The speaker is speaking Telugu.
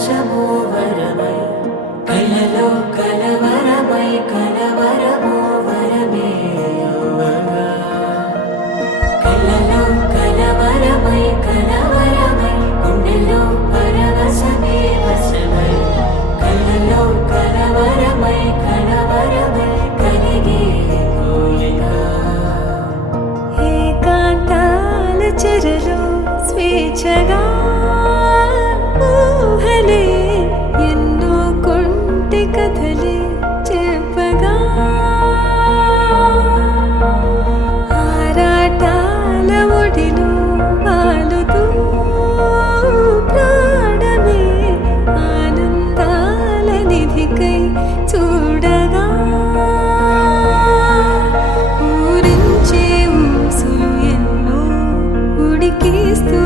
పరవశము వరమై కలలో కలవరమై కలవరము వరమే అవ్వగా కలలో కలవరమై కలవరమై గుండెలో పరవశమే వశమై కలలో కలవరమై కలవరమై కలిగే కోయిగా ఏకాంతాల చెరలో స్వేచ్ఛగా ఊహలే ఎన్నో కొంటి కథలే చెప్పగా ఆరాటాల ఒడిలో వాలుతూ ప్రాణమే ఆనందాల నిధికై చూడగా ఊరించే ఊసులు ఎన్నో ఉడికిస్తూ